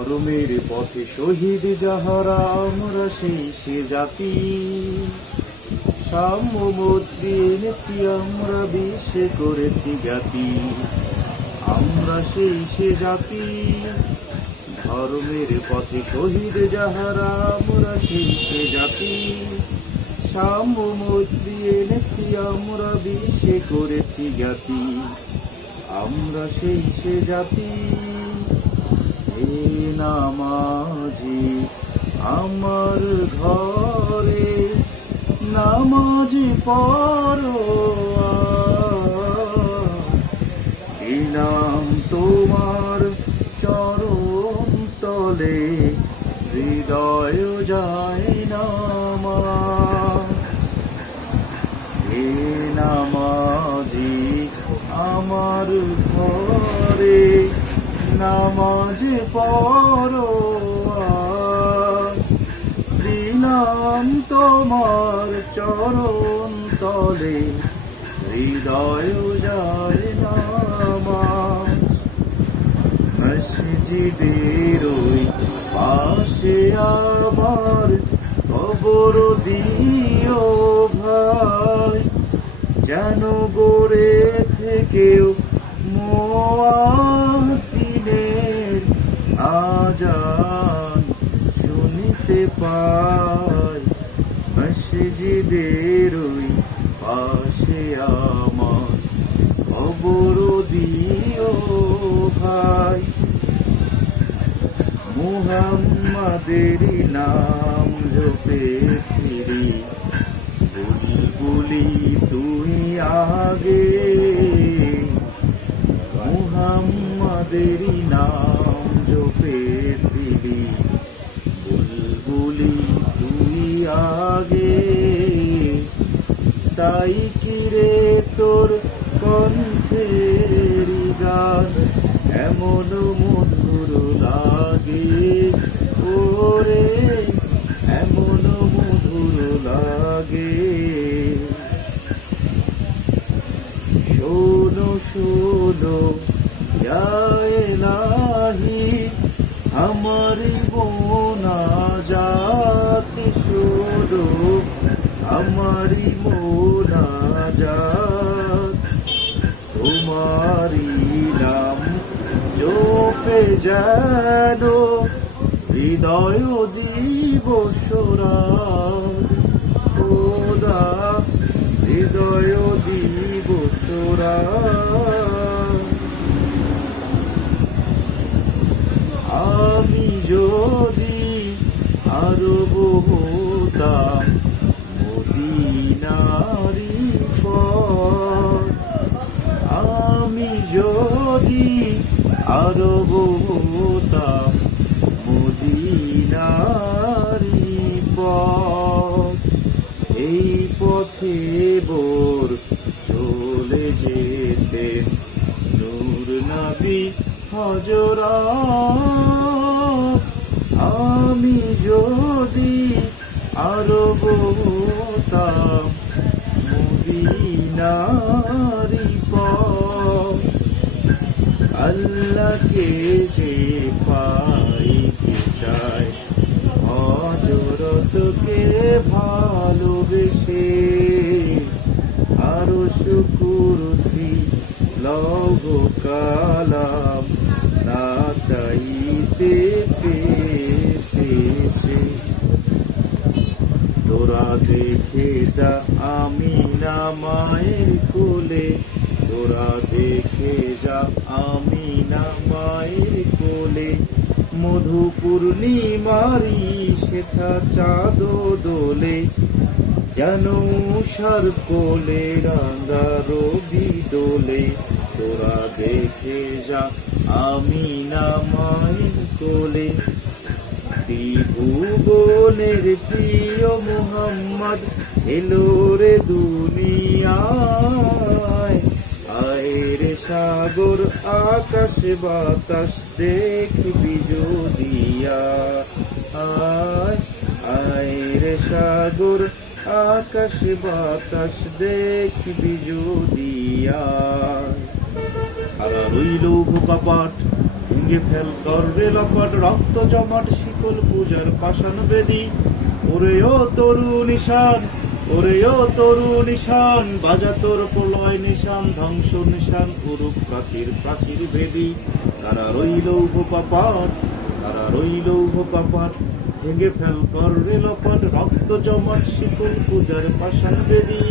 ধর্মের পথে শহীদ যাহারা আমরা সেই সে জাতি, সাম্যমৈত্রী এনেছি আমরা বিশ্বে করেছি জ্ঞাতি, আমরা সেই সে জাতি। ধর্মের পথে শহীদ যাহারা আমরা সেই সে জাতি, সাম্যমৈত্রী এনেছি আমরা বিশ্বে করেছি জ্ঞাতি, আমরা সেই সে জাতি। হে নামাজি আমার ঘরে নামাজ পড়ো, এই নাম তোমার চরণ তলে হৃদয় যায় নামা। হে নামাজি আমার ঘরে নামাজ পড়ো, দিলাম তোমার চরণ তলে হৃদয় যায় নামা। মসজিদের ওই পাশে আমার কবর দিও ভাই, যেন গড়ে থেকেও মুয়াজ্জিনের আযান শুনতে পাই। মসজিদের ওই পাশে আমার কবর দিও ভাই, মুহাম্মাদেরই নাম জপে ফিরি, বুলবুলি তুই আগে। মুহাম্মাদেরই নাম জপে ফিরি, বুলবুলি তুই আগে। তাই কিরে তোর কণ্ঠের গান এমন মধুর লাগে, ওরে এমন মধুর লাগে। শোনো শোনো ইয়া ইলাহি আমারি মোনাজাত, শোনো আমারি মোনাজাত। তোমারি নাম জপে যেন হৃদয় দিবস রাত, খোদা হৃদয় দিবস রাত। আমি যদি আরব হতাম মদিনারি পথ, আমি যদি আরব হতাম মদিনারি পথ। এই পথে বোর চলে যেতেন নূর নবী হযরত, আমি যদি আরব হতাম মদিনারি পথ। আল্লাহকে যে পাইতে চায় হযরতকে ভালোবেসে, আরশ কুরসি লৌহ কালাম না চাইতে পেয়েছে। তোরা দেখে যা আমিনা মায়ের কোলে, তোরা দেখে যা আমিনা মায়ের কোলে। মধু পূর্ণিমারি শেখা চাঁদ দোলে, যেন উষার কোলে রাঙা রবি দোলে। তোরা দেখে যা আমিনা মায়ের কোলে। ত্রিভুবনের প্রিয় মুহাম্মদ এলো রে দুনিয়ায়, আয় রে সাগর আকাশ বাতাস দেখবি যদিয়া, আয় আয় রে সাগর আকাশ বাতাস দেখবি যদিয়া। হারা রইল কপাট ভেঙে ফেল কর রে লপট, রক্ত জমাট শিকল পূজার পাষাণ বেদী। ওরে ও তরু নিশান, ওরে ও তরু নিশান, বাজা তোর প্রলয় নিশান, ধ্বংস নিশান উরুপ প্রাচীর প্রাচীর ভেদী। কারা রইল কপাট, কারা রইল কপাট, ভেঙে ফেল কর রে লপট, রক্ত জমাট শিকল পূজার পাষাণ বেদী।